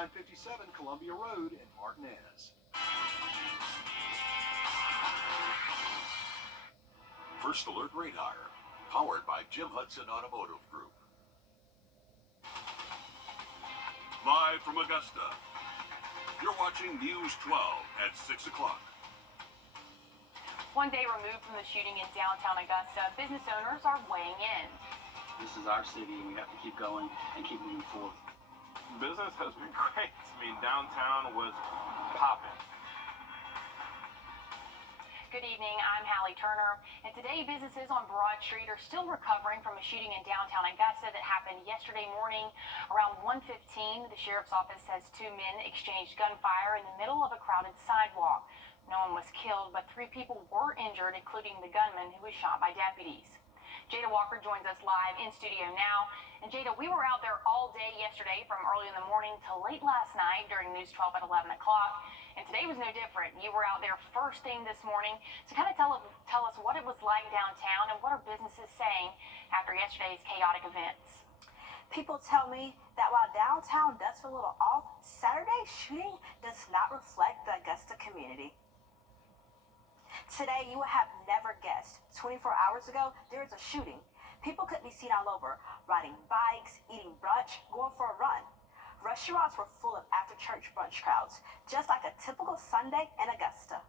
957 Columbia Road in Martinez. First Alert Radar, powered by Jim Hudson Automotive Group. Live from Augusta, you're watching News 12 at 6 o'clock. One day removed from the shooting in downtown Augusta, business owners are weighing in. This is our city, and we have to keep going and keep moving forward. Business has been great. I mean, downtown was popping. Good evening, I'm Hallie Turner, and today businesses on Broad Street are still recovering from a shooting in downtown Augusta that happened yesterday morning. Around 1:15, the sheriff's office says two men exchanged gunfire in the middle of a crowded sidewalk. No one was killed, but 3 people were injured, including the gunman who was shot by deputies. Jada Walker joins us live in studio now. And Jada, we were out there all day yesterday from early in the morning till late last night during News 12 at 11 o'clock. And today was no different. You were out there first thing this morning. So kind of tell us what it was like downtown and what are businesses saying after yesterday's chaotic events. People tell me that while downtown does feel a little off, Saturday's shooting does not reflect the Augusta community. Today, you would have never guessed. 24 hours ago, there was a shooting. People could be seen all over, riding bikes, eating brunch, going for a run. Restaurants were full of after-church brunch crowds, just like a typical Sunday in Augusta.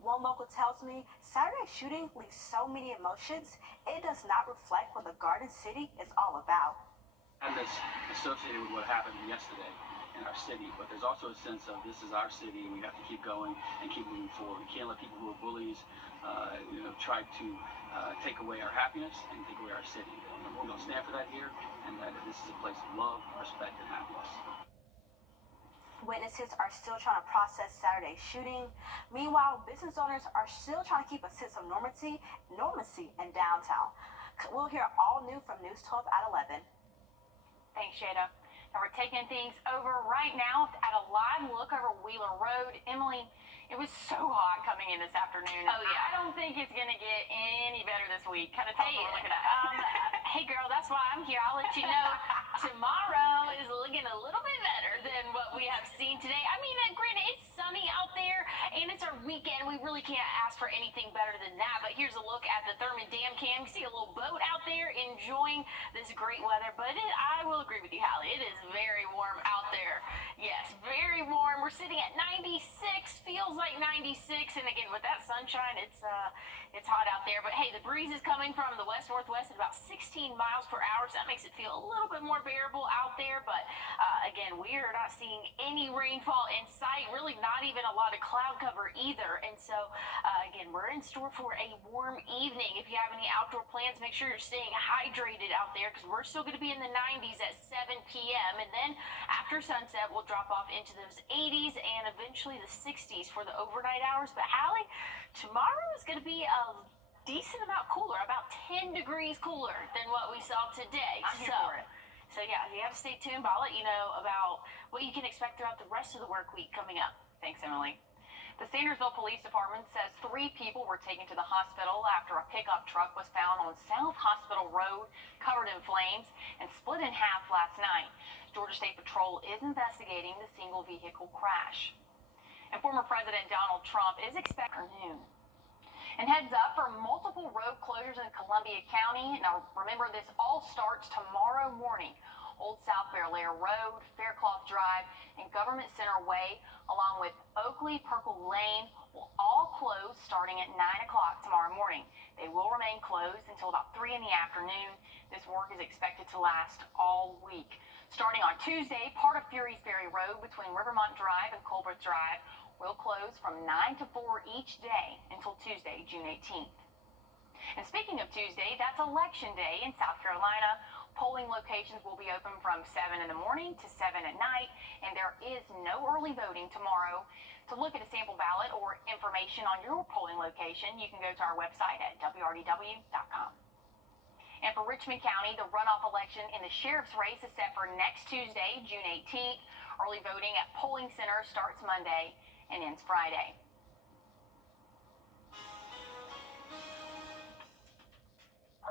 One local tells me Saturday's shooting leaves so many emotions, it does not reflect what the Garden City is all about. And that's associated with what happened yesterday in our city, but there's also a sense of this is our city, and we have to keep going and keep moving forward. We can't let people who are bullies, try to take away our happiness and take away our city. We're going to stand for that here, and that this is a place of love, respect, and happiness. Witnesses are still trying to process Saturday's shooting. Meanwhile, business owners are still trying to keep a sense of normalcy in downtown. We'll hear all new from News 12 at 11. Thanks, Jada. Now we're taking things over right now at a live look over Wheeler Road. Emily, it was so hot coming in this afternoon. Oh, yeah. I don't think it's going to get any better this week. Kind of tell us what we're looking at. Hey, girl, that's why I'm here. I'll let you know tomorrow is looking a little bit better than what we have seen today. I mean, granted, it's sunny out there, and it's our weekend. We really can't ask for anything better than that. But here's a look at the Thurman Dam Cam. You see a little boat out there enjoying this great weather. But I will agree with you, Hallie. It is very warm out there. Yes, very warm. We're sitting at 96. Feels like 96. And again, with that sunshine, it's hot out there. But hey, the breeze is coming from the west-northwest at about 16 miles per hour. So that makes it feel a little bit more bearable out there. But again, we are not seeing any rainfall in sight. Really not even a lot of cloud cover either. And so, again, we're in store for a warm evening. If you have any outdoor plans, make sure you're staying hydrated out there because we're still going to be in the 90s at 7 p.m. And then after sunset, we'll drop off into those 80s and eventually the 60s for the overnight hours. But Hallie, tomorrow is going to be a decent amount cooler, about 10 degrees cooler than what we saw today. I'm here for it. So yeah, you have to stay tuned, but I'll let you know about what you can expect throughout the rest of the work week coming up. Thanks, Emily. The Sandersville Police Department says 3 people were taken to the hospital after a pickup truck was found on South Hospital Road, covered in flames and split in half last night. Georgia State Patrol is investigating the single vehicle crash. And former President Donald Trump is expected noon. And heads up for multiple road closures in Columbia County. Now, remember, this all starts tomorrow morning. Old South Bear Lair Road, Faircloth Drive, and Government Center Way, along with Oakley Perkle Lane, will all close starting at 9 o'clock tomorrow morning. They will remain closed until about 3 in the afternoon. This work is expected to last all week. Starting on Tuesday, part of Fury's Ferry Road between Rivermont Drive and Colbert Drive will close from 9 to 4 each day until Tuesday, June 18th. And speaking of Tuesday, that's Election Day in South Carolina. Polling locations will be open from 7 in the morning to 7 at night, and there is no early voting tomorrow. To look at a sample ballot or information on your polling location, you can go to our website at wrdw.com. And for Richmond County, the runoff election in the sheriff's race is set for next Tuesday, June 18th. Early voting at polling centers starts Monday and ends Friday.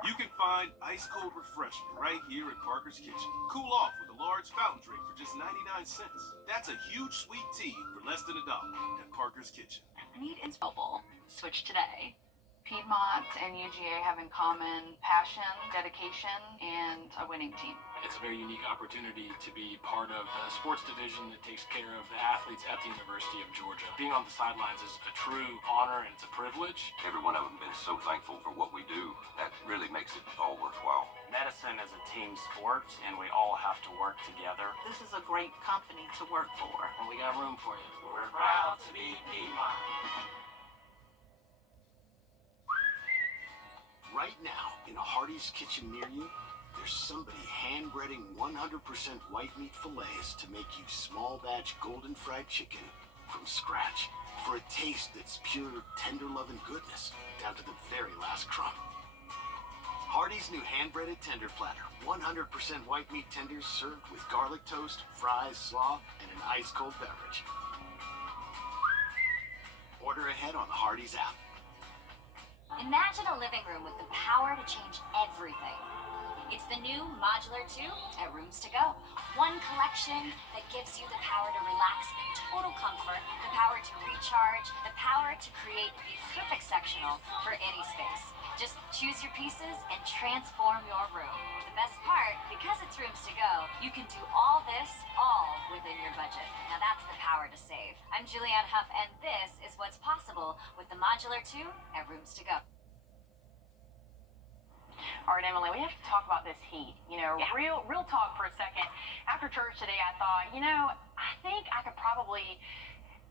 You can find ice cold refreshment right here at Parker's Kitchen. Cool off with a large fountain drink for just 99 cents. That's a huge sweet tea for less than $1 at Parker's Kitchen. Need Inspobal. Switch today. Piedmont and UGA have in common passion, dedication, and a winning team. It's a very unique opportunity to be part of a sports division that takes care of the athletes at the University of Georgia. Being on the sidelines is a true honor and it's a privilege. Every one of them has been so thankful for what we do. That really makes it all worthwhile. Medicine is a team sport, and we all have to work together. This is a great company to work for. And we got room for you. We're proud to be Piedmont. Right now, in a Hardee's kitchen near you, there's somebody hand-breading 100% white meat fillets to make you small batch golden fried chicken from scratch for a taste that's pure tender love and goodness down to the very last crumb. Hardee's new hand-breaded tender platter, 100% white meat tenders served with garlic toast, fries, slaw, and an ice-cold beverage. Order ahead on the Hardee's app. Imagine a living room with the power to change everything. It's the new Modular 2 at Rooms to Go. One collection that gives you the power to relax in total comfort, the power to recharge, the power to create the perfect sectional for any space. Just choose your pieces and transform your room. The best part, because it's Rooms to Go, you can do all this, all within your budget. Now that's the power to save. I'm Julianne Huff, and this is what's possible with the Modular 2 at Rooms to Go. All right, Emily, we have to talk about this heat. Real talk for a second. After church today, I thought, I think I could probably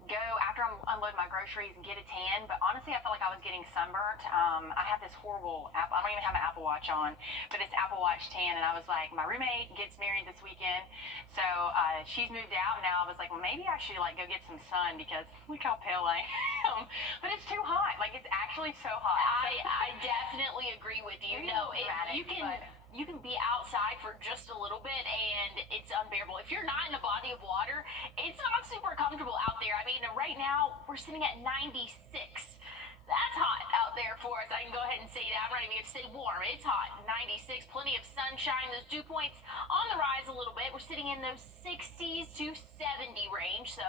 go after I unload my groceries and get a tan, but honestly, I felt like I was getting sunburnt. I have this horrible I don't even have an Apple Watch on, but it's Apple Watch tan, and I was like, my roommate gets married this weekend, so she's moved out, and now I was like, well, maybe I should go get some sun because look how pale I am. But it's too hot. It's actually so hot. I definitely agree with you. You can be outside for just a little bit and it's unbearable. If you're not in a body of water, it's not super comfortable out there. I mean, right now we're sitting at 96. That's hot out there for us. I can go ahead and say that. I'm not even going to stay warm. It's hot. 96, plenty of sunshine. Those dew points on the rise a little bit. We're sitting in those 60s to 70 range, so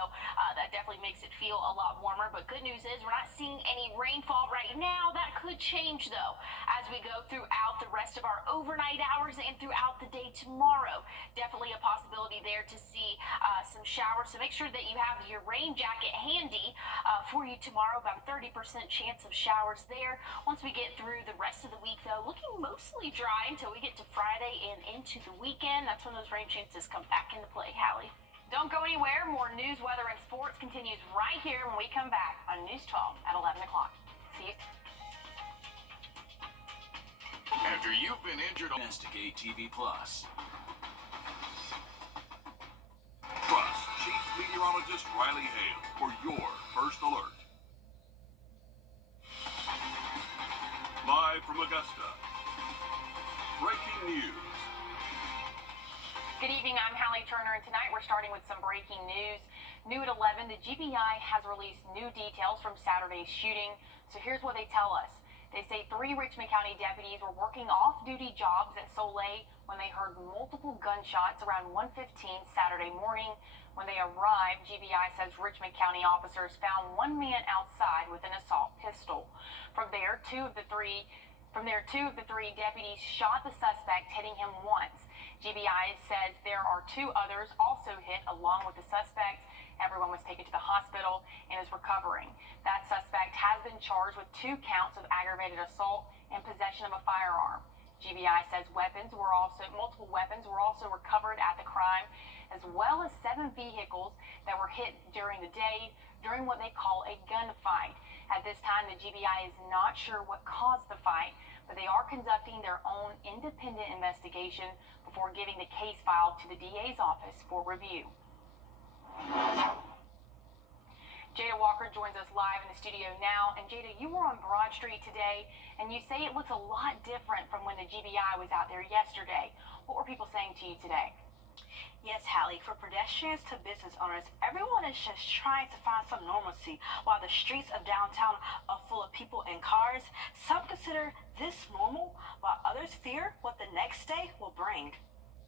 that definitely makes it feel a lot warmer. But good news is we're not seeing any rainfall right now. That could change, though, as we go throughout the rest of our overnight hours and throughout the day tomorrow. Definitely a possibility there to see some showers, so make sure that you have your rain jacket handy for you tomorrow. About a 30% chance of showers there. Once we get through the rest of the week, though, looking mostly dry until we get to Friday and into the weekend. That's when those rain chances come back into play. Hallie. Don't go anywhere. More news, weather, and sports continues right here when we come back on News 12 at 11 o'clock. See you. After you've been injured, investigate TV Plus. Plus, Chief Meteorologist Riley Hale for your first alert. Live from Augusta, breaking news. Good evening, I'm Hallie Turner, and tonight we're starting with some breaking news. New at 11, the GBI has released new details from Saturday's shooting. So here's what they tell us. They say 3 Richmond County deputies were working off-duty jobs at Soleil when they heard multiple gunshots around 1:15 Saturday morning. When they arrived, GBI says Richmond County officers found one man outside with an assault pistol. From there, two of the three deputies shot the suspect, hitting him once. GBI says there are 2 others also hit along with the suspect. Everyone was taken to the hospital and is recovering. That suspect has been charged with 2 counts of aggravated assault and possession of a firearm. GBI says multiple weapons were also recovered at the crime, as well as 7 vehicles that were hit during the day during what they call a gunfight. At this time, the GBI is not sure what caused the fight, but they are conducting their own independent investigation before giving the case file to the DA's office for review. Jada Walker joins us live in the studio now. And Jada, you were on Broad Street today, and you say it looks a lot different from when the GBI was out there yesterday. What were people saying to you today? Yes, Hallie, for pedestrians to business owners, everyone is just trying to find some normalcy while the streets of downtown are full of people and cars. Some consider this normal, while others fear what the next day will bring.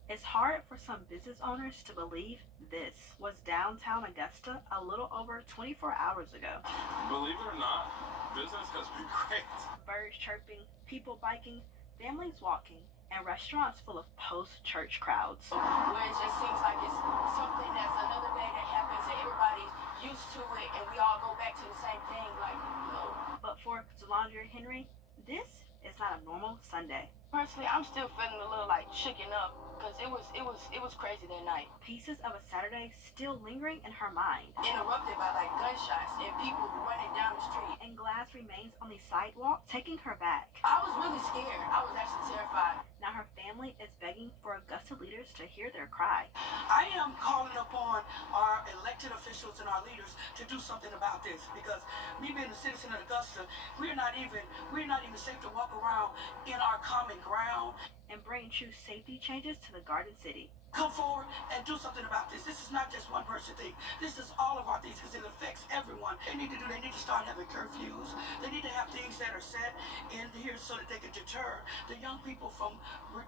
It's hard for some business owners to believe this was downtown Augusta a little over 24 hours ago. Believe it or not, business has been great. Birds chirping, people biking, families walking, and restaurants full of post-church crowds. Where it just seems like it's something that's another day that happens and everybody's used to it and we all go back to the same thing, like, you know. But for Zalondra Henry, this is not a normal Sunday. Personally, I'm still feeling a little like shaken up because it was crazy that night. Pieces of a Saturday still lingering in her mind. Interrupted by like gunshots and people running down the street. And glass remains on the sidewalk, taking her back. I was really scared. I was actually terrified. Now her family is begging for Augusta leaders to hear their cry. I am calling upon our elected officials and our leaders to do something about this because me being a citizen of Augusta, we're not even safe to walk around in our common ground. And bring true safety changes to the Garden City. Come forward and do something about this. This is not just one person thing. This is all of our things because it affects everyone. They need to start having curfews. They need to have things that are set in here so that they can deter the young people from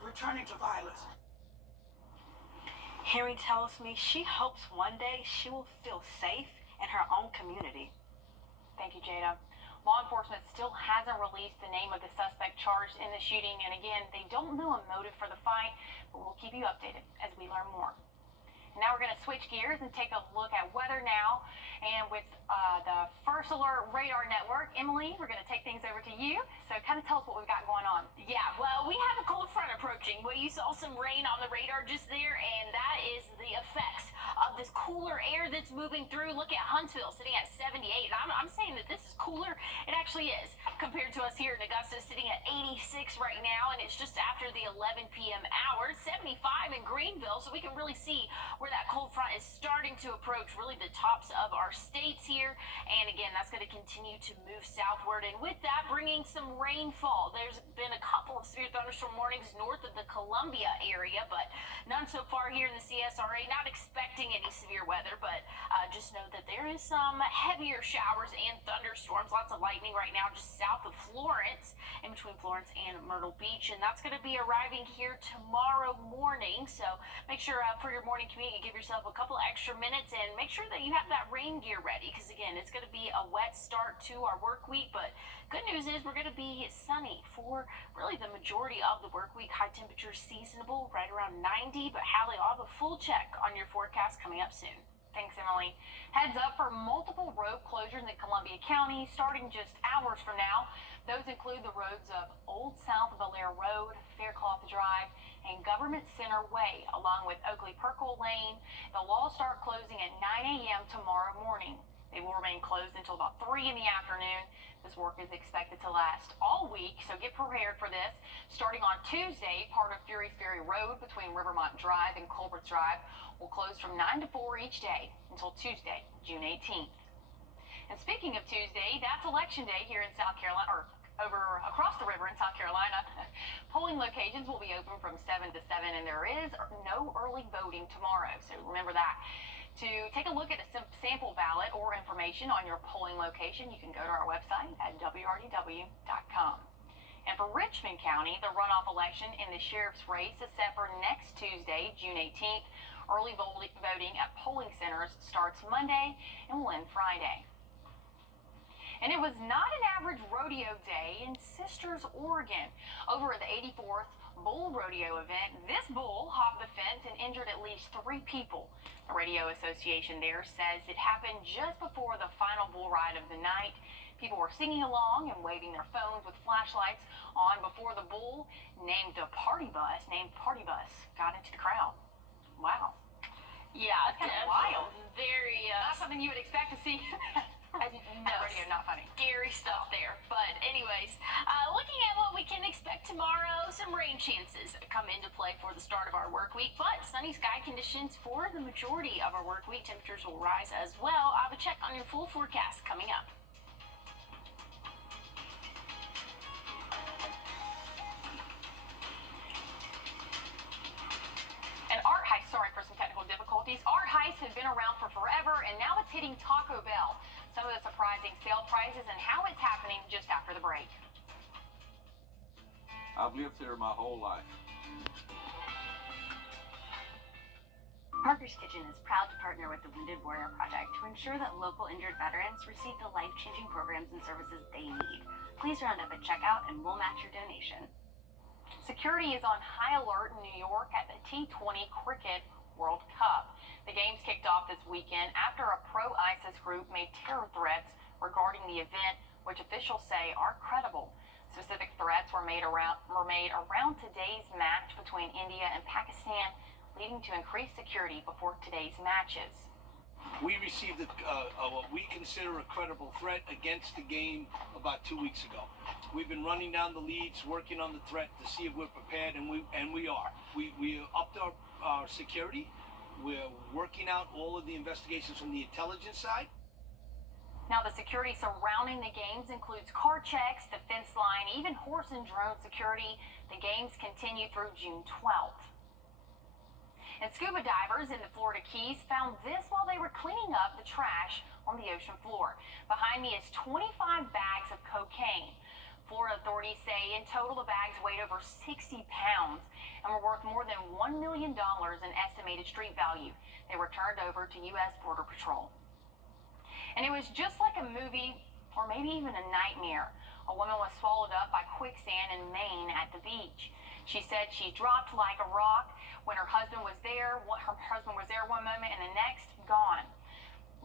returning to violence. Henry tells me she hopes one day she will feel safe in her own community. Thank you, Jada. Law enforcement still hasn't released the name of the suspect charged in the shooting, and again, they don't know a motive for the fight, but we'll keep you updated as we learn more. Now we're going to switch gears and take a look at weather now. And with the First Alert Radar Network, Emily, we're going to take things over to you. So kind of tell us what we've got going on. Yeah, well, we have a cold front approaching. Well, you saw some rain on the radar just there, and that is the effects of this cooler air that's moving through. Look at Huntsville sitting at 78. And I'm saying that this is cooler. It actually is compared to us here in Augusta, sitting at 86 right now, and it's just after the 11 p.m. hour, 75 in Greenville, so we can really see where that cold front is starting to approach really the tops of our states here. And again, that's going to continue to move southward, and with that bringing some rainfall. There's been a couple of severe thunderstorm warnings north of the Columbia area, but none so far here in the CSRA. Not expecting any severe weather, but just know that there is some heavier showers and thunderstorms. Lots of lightning right now just south of Florence, in between Florence and Myrtle Beach, and that's going to be arriving here tomorrow morning. So make sure for your morning commute you give yourself a couple extra minutes and make sure that you have that rain gear ready, because again, it's going to be a wet start to our work week. But good news is we're going to be sunny for really the majority of the work week. High temperatures seasonable right around 90. But Hallie, I'll have a full check on your forecast coming up soon. Thanks, Emily. Heads up for multiple road closures in Columbia County starting just hours from now. Those include the roads of Old South Belair Road, Faircloth Drive, and Government Center Way, along with Oakley-Perkle Lane. They'll all start closing at 9 a.m. tomorrow morning. They will remain closed until about 3 in the afternoon. This work is expected to last all week, so get prepared for this. Starting on Tuesday, part of Fury's Ferry Road between Rivermont Drive and Culbert's Drive will close from 9 to 4 each day until Tuesday, June 18th. And speaking of Tuesday, that's Election Day here in South Carolina, or over across the river in South Carolina. Polling locations will be open from 7 to 7, and there is no early voting tomorrow, so remember that. To take a look at a sample ballot or information on your polling location, you can go to our website at wrdw.com. And for Richmond County, the runoff election in the sheriff's race is set for next Tuesday, June 18th. Early voting at polling centers starts Monday and will end Friday. And it was not an average rodeo day in Sisters, Oregon. Over at the 84th Bull Rodeo event, this bull hopped the fence and injured at least 3 people. The Radio Association there says it happened just before the final bull ride of the night. People were singing along and waving their phones with flashlights on before the bull, named Party Bus, got into the crowd. Wow. Yeah, That's kind of wild. Very Not something you would expect to see. No, radio, not funny. Scary stuff there. But anyways, looking at what we can expect tomorrow, some rain chances come into play for the start of our work week, but sunny sky conditions for the majority of our work week. Temperatures will rise as well. I'll have a check on your full forecast coming up. And Art Heist, sorry for some technical difficulties. Art Heist has been around for forever, and now it's hitting Taco Bell. Some of the surprising sale prices and how it's happening just after the break. I've lived here my whole life. Parker's Kitchen is proud to partner with the Wounded Warrior Project to ensure that local injured veterans receive the life-changing programs and services they need. Please round up at checkout and we'll match your donation. Security is on high alert in New York at the T20 Cricket World Cup. The games kicked off this weekend after a pro-ISIS group made terror threats regarding the event, which officials say are credible. Specific threats were made around today's match between India and Pakistan, leading to increased security before today's matches. We received what we consider a credible threat against the game about 2 weeks ago. We've been running down the leads, working on the threat to see if we're prepared, and we are. We upped our security. We're working out all of the investigations from the intelligence side. Now, the security surrounding the games includes car checks, the fence line, even horse and drone security. The games continue through June 12th. And scuba divers in the Florida Keys found this while they were cleaning up the trash on the ocean floor. Behind me is 25 bags of cocaine. Florida authorities say in total the bags weighed over 60 pounds and were worth more than $1 million in estimated street value. They were turned over to U.S. Border Patrol. And it was just like a movie, or maybe even a nightmare. A woman was swallowed up by quicksand in Maine at the beach. She said she dropped like a rock when her husband was there. Her husband was there one moment and the next, gone.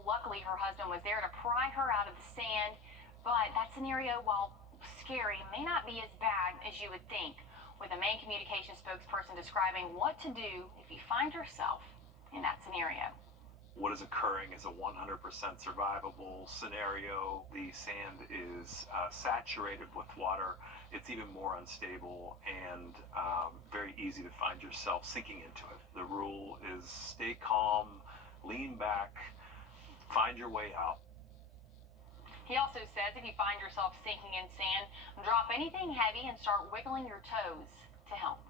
Luckily, her husband was there to pry her out of the sand, but that scenario, while scary, may not be as bad as you would think, with a Maine communication spokesperson describing what to do if you find yourself in that scenario. What is occurring is a 100% survivable scenario. The sand is saturated with water. It's even more unstable and very easy to find yourself sinking into it. The rule is stay calm, lean back, find your way out. He also says if you find yourself sinking in sand, drop anything heavy and start wiggling your toes to help.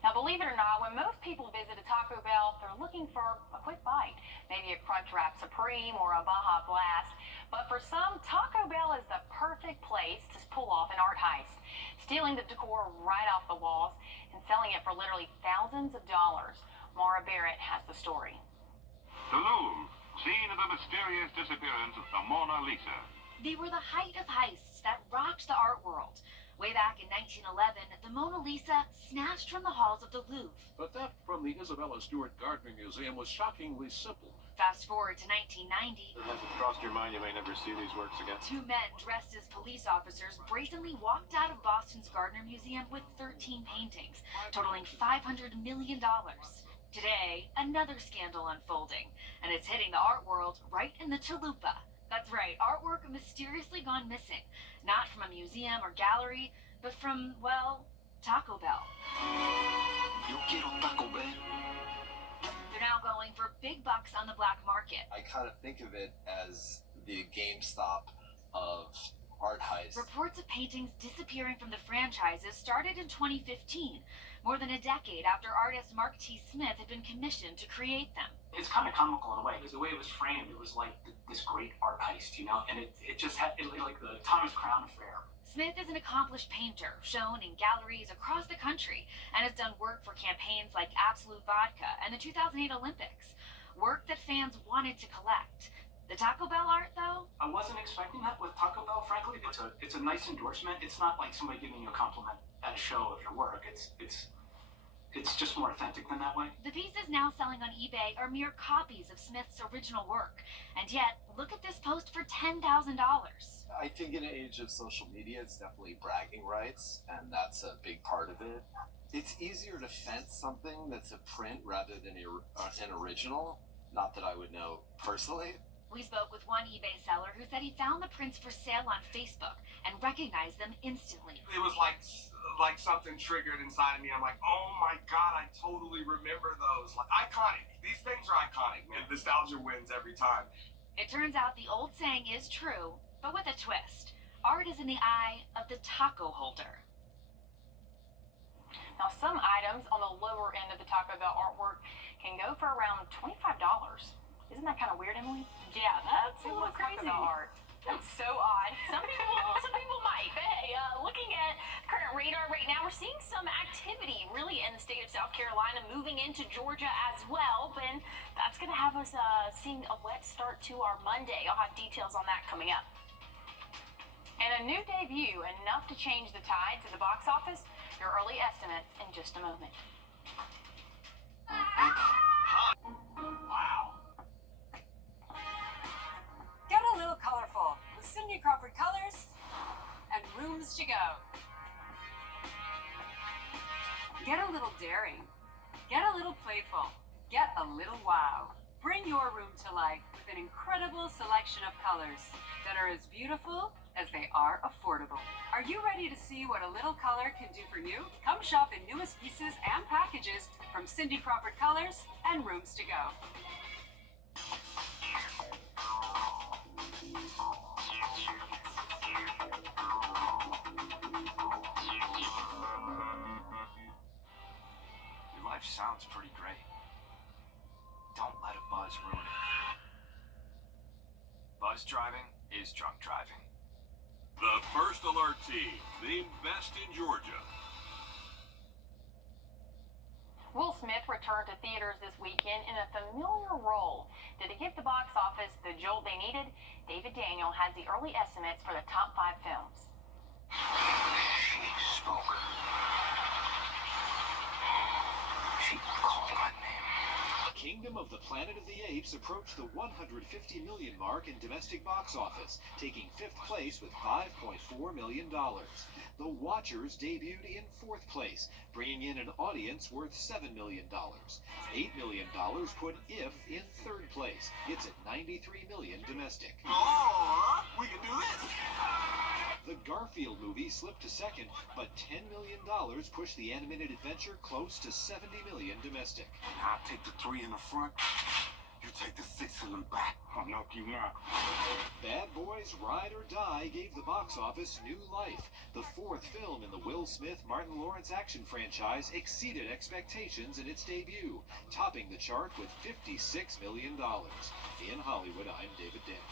Now, believe it or not, when most people visit a Taco Bell, they're looking for a quick bite, maybe a Crunchwrap Supreme or a Baja Blast. But for some, Taco Bell is the perfect place to pull off an art heist, stealing the decor right off the walls and selling it for literally thousands of dollars. Mara Barrett has the story. The Louvre, scene of the mysterious disappearance of the Mona Lisa. They were the height of heists that rocked the art world. Way back in 1911, the Mona Lisa snatched from the halls of the Louvre. But theft from the Isabella Stewart Gardner Museum was shockingly simple. Fast forward to 1990. It hasn't crossed your mind you may never see these works again? Two men dressed as police officers brazenly walked out of Boston's Gardner Museum with 13 paintings, totaling $500 million. Today, another scandal unfolding, and it's hitting the art world right in the chalupa. That's right, artwork mysteriously gone missing. Not from a museum or gallery, but from, well, Taco Bell. Yo quiero Taco Bell. They're now going for big bucks on the black market. I kind of think of it as the GameStop of art heists. Reports of paintings disappearing from the franchises started in 2015, more than a decade after artist Mark T. Smith had been commissioned to create them. It's kind of comical in a way, because the way it was framed, it was like this great art heist, you know, and it just had like the Thomas Crown affair. Smith is an accomplished painter, shown in galleries across the country, and has done work for campaigns like Absolute Vodka and the 2008 Olympics. Work that fans wanted to collect. The Taco Bell art, though? I wasn't expecting that with Taco Bell, frankly. It's a nice endorsement. It's not like somebody giving you a compliment at a show of your work. It's just more authentic than that way. The pieces now selling on eBay are mere copies of Smith's original work. And yet, look at this post for $10,000. I think in an age of social media, it's definitely bragging rights, and that's a big part of it. It's easier to fence something that's a print rather than an original. Not that I would know personally. We spoke with one eBay seller who said he found the prints for sale on Facebook and recognized them instantly. It was like something triggered inside of me. I'm like, oh my God, I totally remember those. Like, iconic. These things are iconic, man. Nostalgia wins every time. It turns out the old saying is true, but with a twist. Art is in the eye of the taco holder. Now, some items on the lower end of the Taco Bell artwork can go for around $25. Isn't that kind of weird, Emily? Yeah, that's a little Taco crazy. Bell art. That's so odd. Some people might. But hey, looking at current radar right now, we're seeing some activity really in the state of South Carolina, moving into Georgia as well. But that's going to have us seeing a wet start to our Monday. I'll have details on that coming up. And a new debut, enough to change the tides at the box office. Your early estimates in just a moment. Wow. Get a little colorful with Cindy Crawford colors and rooms to go. Get a little daring. Get a little playful. Get a little wow. Bring your room to life with an incredible selection of colors that are as beautiful as they are affordable. Are you ready to see what a little color can do for you? Come shop in newest pieces and packages from Cindy Crawford Colors and Rooms to Go. Your life sounds pretty great. Don't let a buzz ruin it. Buzz driving is drunk driving. The First Alert team, named best in Georgia. Will Smith returned to theaters this weekend in a familiar role. Did it give the box office the jolt they needed? David Daniel has the early estimates for the top 5 films. She spoke. She called my name. Kingdom of the Planet of the Apes approached the 150 million mark in domestic box office, taking 5th place with $5.4 million. The Watchers debuted in 4th place, bringing in an audience worth $7 million. $8 million put If in 3rd place. It's at $93 million domestic. Oh, we can do this. The Garfield movie slipped to 2nd, but $10 million pushed the animated adventure close to $70 million domestic. I'll take the 3 in the front. You take the 6 in the back. I'll knock you out. Bad Boys Ride or Die gave the box office new life. The 4th film in the Will Smith-Martin Lawrence action franchise exceeded expectations in its debut, topping the chart with $56 million. In Hollywood, I'm David Daniel.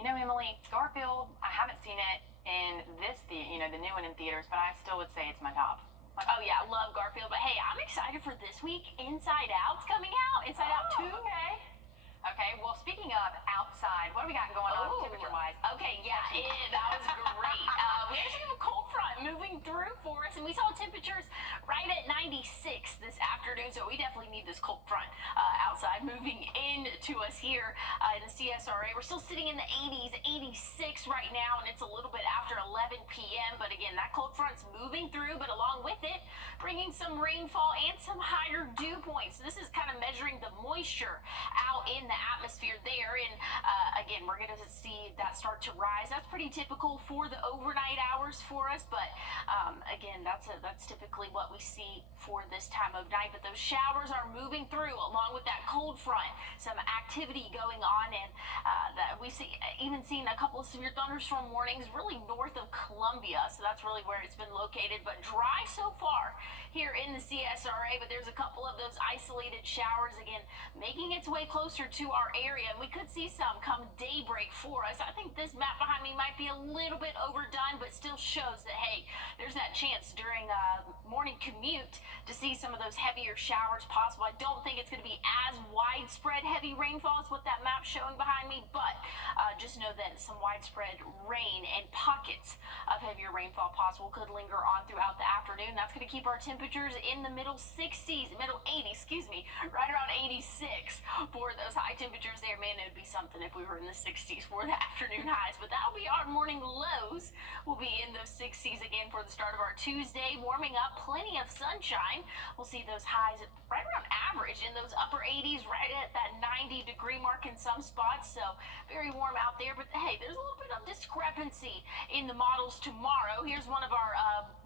You know, Emily, Garfield, I haven't seen it in the new one in theaters, but I still would say it's my top. Oh yeah, I love Garfield, but hey, I'm excited for this week. Inside Out's coming out. Inside Out 2. Okay, well, speaking of outside, what do we got going on temperature-wise? Okay, yeah, that was great. We actually have a cold front moving through for us, and we saw temperatures right at 96 this afternoon, so we definitely need this cold front outside moving into us here in the CSRA. We're still sitting in the 80s, 86 right now, and it's a little bit after 11 p.m., but again, that cold front's moving through, but along with it, bringing some rainfall and some higher dew points. So this is kind of measuring the moisture out in the atmosphere there, and again, we're going to see that start to rise. That's pretty typical for the overnight hours for us, but again, that's typically what we see for this time of night. But those showers are moving through along with that cold front. Some activity going on, and that we see even seen a couple of severe thunderstorm warnings really north of Columbia. So that's really where it's been located, but dry so far here in the CSRA. But there's a couple of those isolated showers again making its way closer to our area, and we could see some come daybreak for us. I think this map behind me might be a little bit overdone, but still shows that, hey, there's that chance during a morning commute to see some of those heavier showers possible. I don't think it's going to be as widespread heavy rainfall as what that map's showing behind me, but just know that some widespread rain and pockets of heavier rainfall possible could linger on throughout the afternoon. That's going to keep our temperatures in the middle 80s, right around 86 for those high temperatures there. Man, it would be something if we were in the 60s for the afternoon highs, but that'll be our morning lows. We'll be in those 60s again for the start of our Tuesday, warming up, plenty of sunshine. We'll see those highs right around average in those upper 80s, right at that 90-degree mark in some spots, so very warm out there. But hey, there's a little bit of discrepancy in the models tomorrow. Here's one of our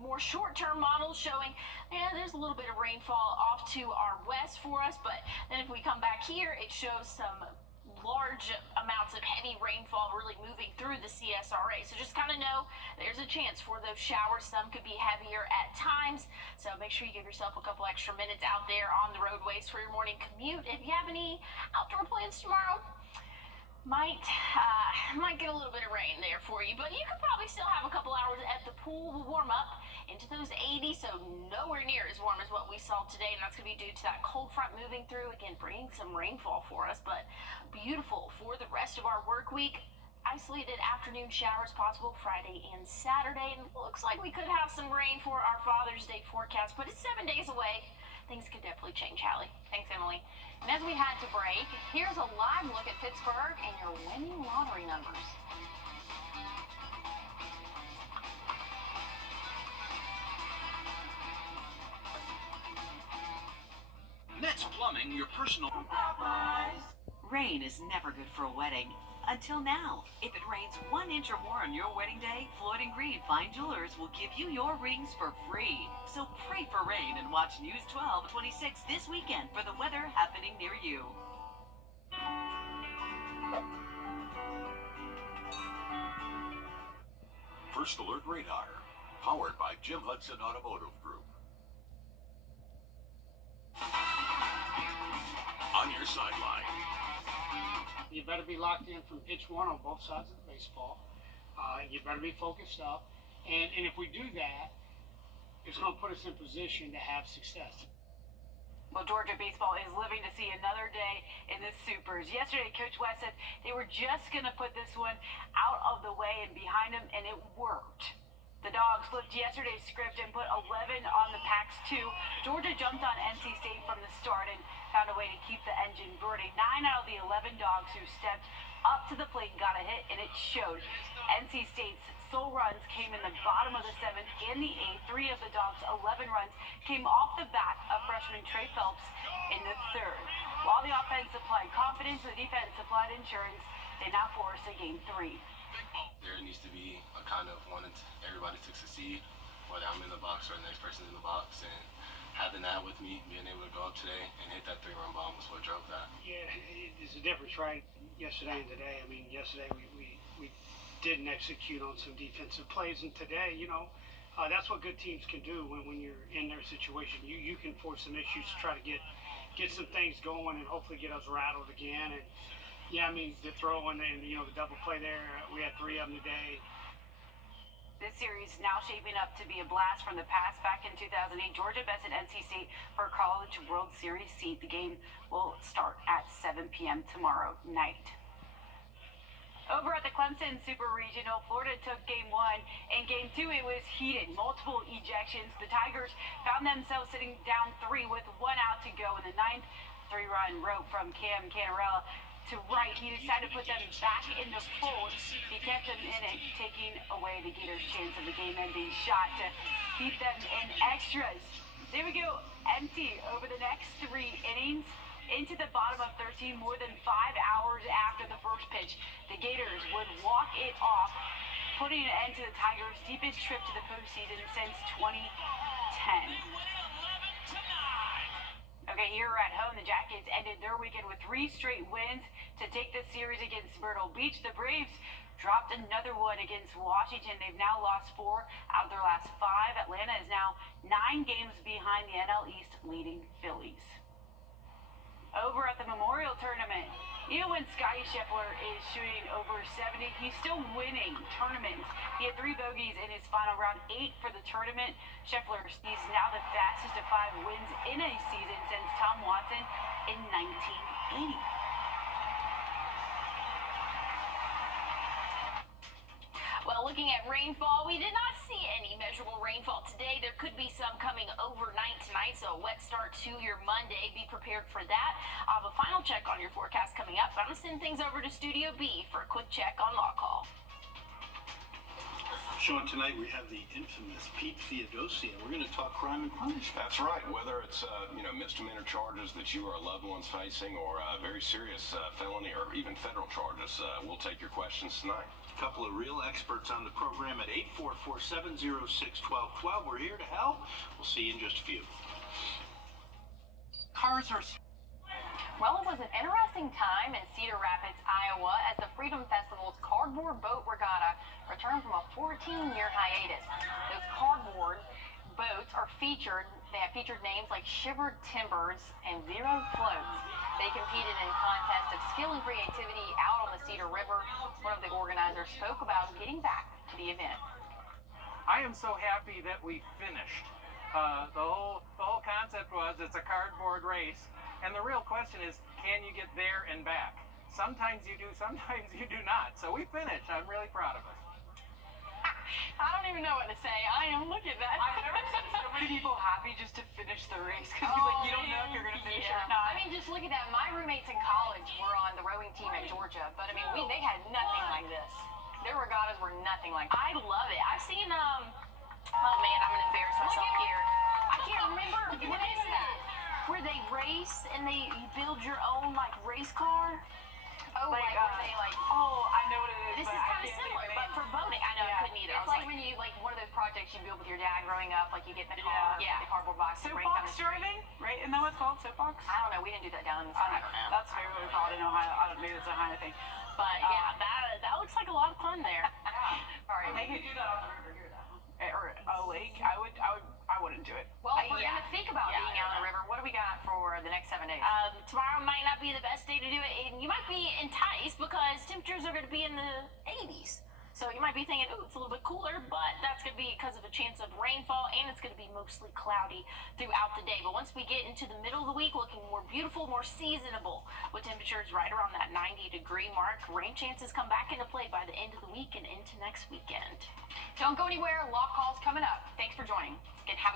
more short-term models showing, there's a little bit of rainfall off to our west for us, but then if we come back here, it shows some large amounts of heavy rainfall really moving through the CSRA. So just kind of know there's a chance for those showers. Some could be heavier at times. So make sure you give yourself a couple extra minutes out there on the roadways for your morning commute. If you have any outdoor plans tomorrow, Might get a little bit of rain there for you, but you could probably still have a couple hours at the pool. We'll warm up into those 80s, so nowhere near as warm as what we saw today, and that's going to be due to that cold front moving through, again, bringing some rainfall for us, but beautiful for the rest of our work week. Isolated afternoon showers possible Friday and Saturday, and looks like we could have some rain for our Father's Day forecast, but it's 7 days away. Things could definitely change, Hallie. Thanks, Emily. And as we head to break, here's a live look at Pittsburgh and your winning lottery numbers. Metz Plumbing, your personal... Rain is never good for a wedding. Until now. If it rains 1 inch or more on your wedding day, Floyd & Green Fine Jewelers will give you your rings for free. So pray for rain and watch News 12/26 this weekend for the weather happening near you. First Alert Radar, powered by Jim Hudson Automotive Group. On your sideline. You better be locked in from pitch one on both sides of the baseball. You better be focused up. And if we do that, it's going to put us in position to have success. Well, Georgia baseball is living to see another day in the Supers. Yesterday, Coach West said they were just going to put this one out of the way and behind them, and it worked. The Dogs flipped yesterday's script and put 11 on the Pac's 2. Georgia jumped on NC State from the start and found a way to keep the engine burning. 9 out of the 11 Dogs who stepped up to the plate got a hit, and it showed. NC State's sole runs came in the bottom of the 7th and the 8th. 3 of the Dogs' 11 runs came off the bat of freshman Trey Phelps in the 3rd. While the offense supplied confidence, the defense supplied insurance. They now force a Game 3. There needs to be a kind of wanting everybody to succeed, whether I'm in the box or the next person's in the box, and having that with me, being able to go up today and hit that 3-run bomb was what drove that. Yeah, it's a difference, right? Yesterday and today. I mean, yesterday we didn't execute on some defensive plays, and today, that's what good teams can do when you're in their situation. You can force some issues to try to get some things going and hopefully get us rattled again. And yeah, I mean, the throw and the double play there, we had 3 of them today. This series now shaping up to be a blast from the past. Back in 2008, Georgia bested NC State for a College World Series seat. The game will start at 7 p.m. tomorrow night. Over at the Clemson Super Regional, Florida took Game 1. In Game 2, it was heated. Multiple ejections. The Tigers found themselves sitting down 3 with 1 out to go in the 9th. 3-run rope from Cam Canarella to right. He decided to put them back in the fold. He kept them in it, taking away the Gators' chance of the game-ending shot to keep them in extras. There we go, empty over the next 3 innings. Into the bottom of 13, more than 5 hours after the first pitch, the Gators would walk it off, putting an end to the Tigers' deepest trip to the postseason since 2010. Okay, here at home, the Jackets ended their weekend with 3 straight wins to take the series against Myrtle Beach. The Braves dropped another one against Washington. They've now lost 4 out of their last 5. Atlanta is now 9 games behind the NL East leading Phillies. Over at the Memorial Tournament, even when Scotty Scheffler is shooting over 70, he's still winning tournaments. He had 3 bogeys in his final round, 8 for the tournament. Scheffler, he's now the fastest of 5 wins in a season since Tom Watson in 1980. Well, looking at rainfall, we did not see any measurable rainfall today. There could be some coming overnight tonight, so a wet start to your Monday. Be prepared for that. I'll have a final check on your forecast coming up. I'm going to send things over to Studio B for a quick check on Law Call. Sean, tonight we have the infamous Pete Theodosi, and we're going to talk crime and punishment. That's right. Whether it's misdemeanor charges that you or a loved one's facing, or a very serious felony, or even federal charges, we'll take your questions tonight. A couple of real experts on the program at 844-706-1212. We're here to help. We'll see you in just a few. Cars are... Well, it was an interesting time in Cedar Rapids, Iowa, as the Freedom Festival's Cardboard Boat Regatta returned from a 14-year hiatus. Those cardboard boats are featured They have featured names like Shivered Timbers and Zero Floats. They competed in contests of skill and creativity out on the Cedar River. One of the organizers spoke about getting back to the event. I am so happy that we finished. The whole concept was it's a cardboard race, and the real question is, can you get there and back? Sometimes you do, sometimes you do not. So we finished. I'm really proud of us. I don't even know what to say. Look at that. I've never seen so many people happy just to finish the race because you don't know if you're going to finish or not. I mean, just look at that. My roommates in college were on the rowing team at Georgia, but I mean, they had nothing like this. Their regattas were nothing like this. I love it. I've seen, oh man, I'm going to embarrass myself here. I can't remember. What is that? Where they race and you build your own, like, race car? Oh, Like, like, where they, like, oh, I know what it is. This is but I kind of can't similar, think of but the for name. boating. I know, I couldn't either. I it's was like when you, like, one of those projects you build with your dad growing up, like you get in the car, Yeah. the cardboard box, and race down the Soapbox street. driving, right? Isn't that what it's called? Soapbox? I don't know. We didn't do that down in the I city. don't know. That's maybe what we call it in Ohio. I don't know. Maybe it's a Ohio thing. But yeah, that looks like a lot of fun there. All right. They could do that on the river here, though. Or a lake. I wouldn't do it. Well, if we're Yeah. gonna think about Yeah, being out on the river, what do we got for the next 7 days? Tomorrow might not be the best day to do it, and you might be enticed because temperatures are going to be in the 80s. So you might be thinking, ooh, it's a little bit cooler, but that's going to be because of a chance of rainfall, and it's going to be mostly cloudy throughout the day. But once we get into the middle of the week, looking more beautiful, more seasonable, with temperatures right around that 90-degree mark, rain chances come back into play by the end of the week and into next weekend. Don't go anywhere. Lock call's coming up. Thanks for joining. And have a